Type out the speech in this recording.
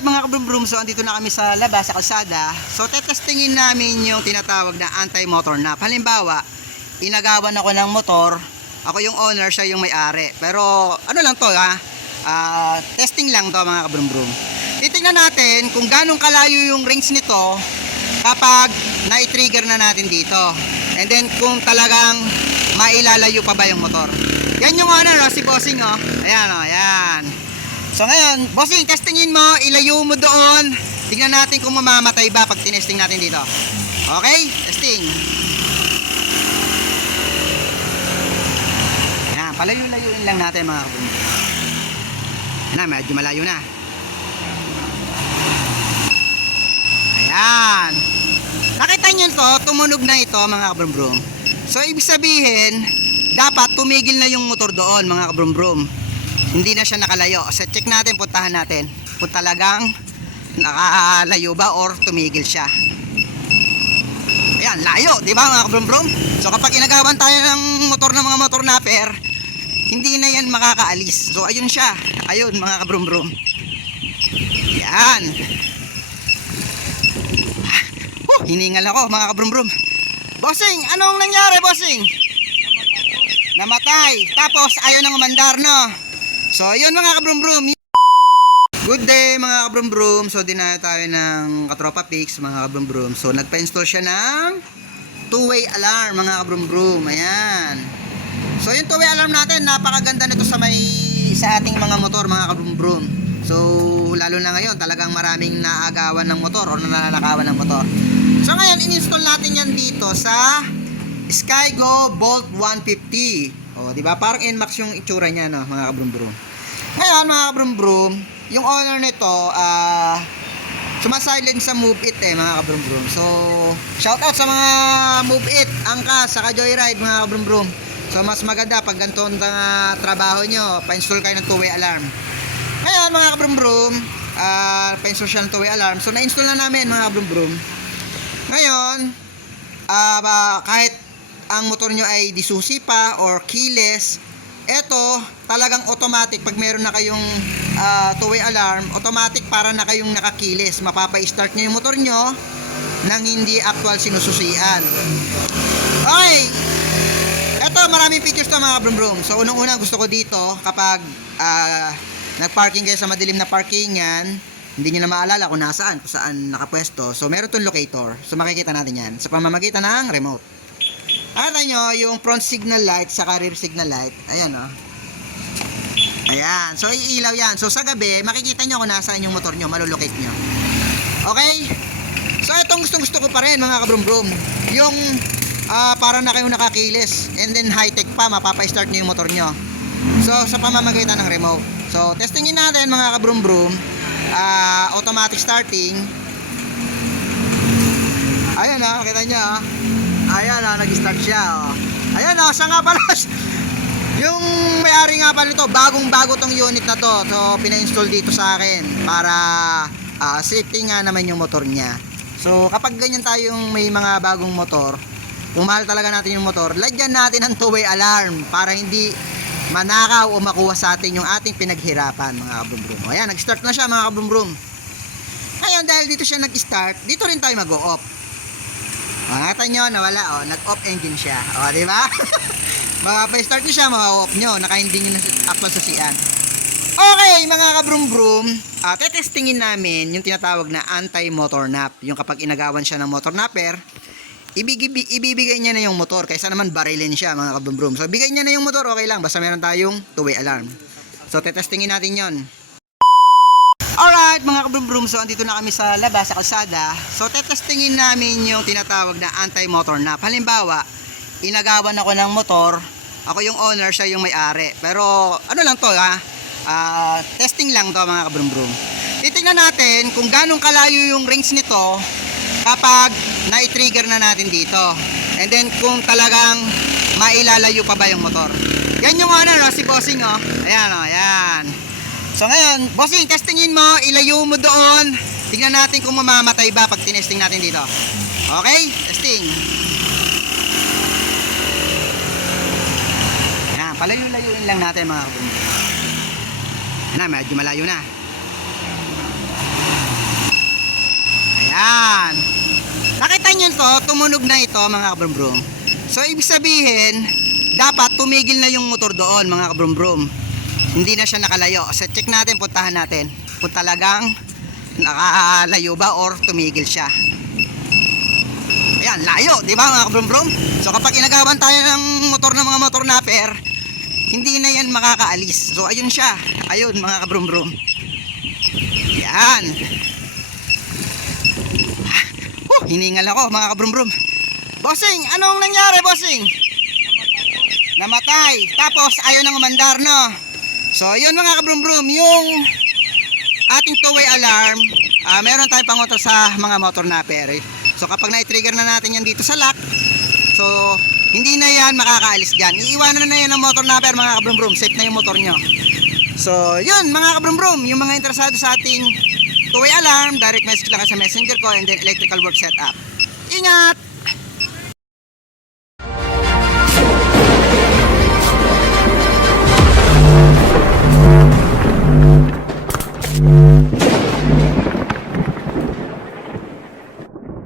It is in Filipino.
Alright mga kabrum-brum, so andito na kami sa labas, sa kalsada. So tetestingin namin yung tinatawag na anti-motor nap. Halimbawa, inagawan ako ng motor, ako yung owner, siya yung may-ari. Pero ano lang to testing lang to mga kabrum-brum. Titingnan natin kung ganong kalayo yung range nito kapag na-trigger na natin dito. And then kung talagang mailalayo pa ba yung motor. Yan yung owner, si Bossing Ayan ayan. So ngayon, Bossing, testingin mo, ilayo mo doon. Tingnan natin kung mamamatay ba pag tinesting natin dito. Okay? Testing. Ayan, palayo-layuin lang natin mga kabrum. Ayan, medyo malayo na. Ayan. Nakita nyo to, tumunog na ito mga kabrum-brum. So ibig sabihin, dapat tumigil na yung motor doon mga kabrum-brum. Hindi na siya nakalayo. So check natin, puntahan natin kung talagang nakalayo ba or tumigil siya. Ayan, layo, di ba mga kabrum-brum? So kapag inagawan tayo ng motor ng mga motor napper, hindi na yan makakaalis. So ayun siya, ayun mga kabrum-brum. Ayan. Hiningal ako mga kabrum-brum. Bossing, anong nangyari, Bossing? Namatay. Tapos ayaw nang umandar, no? So yun mga kabrum-brum. Good day mga kabrum-brum. So dinayo tayo ng Katropa Pix mga kabrum-brum. So nagpa-install siya ng two-way alarm mga kabrum-brum. Ayan. So yung two-way alarm natin, napakaganda nito sa ating mga motor mga kabrum-brum. So lalo na ngayon, talagang maraming naagawan ng motor o nananakawan ng motor. So ngayon, in-install natin yan dito sa Skygo Bolt 150. O, di ba? Parang NMAX yung itsura niya, no, mga kabrum-brum. Ngayon, mga kabrum-brum, yung owner nito, sumasilent sa Move It mga kabrum-brum. So, shout out sa mga Move It, Angka, saka Joyride, mga kabrum-brum. So, mas maganda pag ganito ang trabaho nyo, pa-install kayo ng two-way alarm. Ngayon, mga kabrum-brum, pa-install siya ng two-way alarm. So, na-install na namin, mga kabrum-brum. Ngayon, kahit ang motor nyo ay disusi pa or keyless, eto talagang automatic. Pag meron na kayong two-way alarm, automatic para na kayong nakakilis. Mapapa-start nyo yung motor nyo nang hindi actual sinususian. Okay, eto maraming features to mga brum-brum. So unang-una gusto ko dito, kapag nagparking kayo sa madilim na parkingan, hindi nyo na maalala kung saan nakapwesto. So meron itong locator. So makikita natin yan sa pamamagitan ng remote. Nakita nyo yung front signal light sa rear signal light. Ayan Ayan. So iilaw yan. So sa gabi, makikita nyo kung nasaan yung motor nyo. Malulocate nyo. Okay? So itong gusto ko pa rin mga kabrum-brum. Yung para na kayong nakakilis. And then high-tech pa. Mapapa-start nyo yung motor nyo. So sa pamamagitan ng remote. So testingin natin mga kabrum-brum. Automatic starting. Ayan kita nyo Ayan nag-start siya Ayan siya nga pala. Yung may-ari nga pala ito, bagong-bago tong unit na to. So pina-install dito sa akin para safety nga naman yung motor niya. So kapag ganyan tayong may mga bagong motor, kung mahal talaga natin yung motor, lagyan natin ng two-way alarm para hindi manakaw o makuha sa atin yung ating pinaghirapan mga kabrum-brum. Ayan, nag-start na siya mga kabrum-brum. Ngayon dahil dito siya nag-start, dito rin tayo mag-o-off. Nakita nyo, nawala nag-off engine siya. Di ba? Mapapa-start nyo siya, ma-off nyo. Naka-hindi nyo na actual susian. Okay, mga kabrum-brum, tetestingin namin yung tinatawag na anti-motor nap. Yung kapag inagawan siya ng motor napper, ibibigay niya na yung motor. Kaysa naman barilin siya, mga kabrum-brum. So, bigay niya na yung motor, okay lang. Basta meron tayong two-way alarm. So, tetestingin natin yon. Alright mga kabrum-brum, so andito na kami sa labas, sa kalsada. So tetestingin namin yung tinatawag na anti-motor nap. Halimbawa, inagawan ako ng motor, ako yung owner, siya yung may-ari. Pero ano lang to testing lang to mga kabrum-brum. Titingnan natin kung ganong kalayo yung range nito kapag na-trigger na natin dito. And then kung talagang mailalayo pa ba yung motor. Yan yung owner si Bossing Ayan ayan. So ngayon, Bossing, testingin mo, ilayo mo doon. Tingnan natin kung mamamatay ba pag tinesting natin dito. Okay? Testing. Ayan, palayo-layuin lang natin mga kabrum. Ayan, medyo malayo na. Yan. Nakita nyo to, tumunog na ito mga kabrum-brum. So ibig sabihin, dapat tumigil na yung motor doon mga kabrum-brum. Hindi na siya nakalayo. So check natin, puntahan natin. Kung talagang nakalayo ba or tumigil siya. Ayan, layo, di ba mga kabrum-brum? So kapag inagawan tayo ng motor ng mga motor napper, hindi na yan makakaalis. So ayun siya. Ayun mga kabrum-brum. Yan. Hiningal ako mga kabrum-brum. Bossing, anong nangyari bossing? Namatay. Tapos ayaw nang umandar, no? So yun mga kabrum-brum, yung ating two-way alarm, meron tayong pangotor sa mga motor napper. So kapag na-trigger na natin yan dito sa lock, so hindi na yan makakaalis dyan. Iiwanan na yan ng motor napper mga kabrum-brum. Safe na yung motor nyo. So yun mga kabrum-brum, yung mga interesado sa ating two-way alarm, direct message lang sa messenger ko and then electrical work setup. Ingat!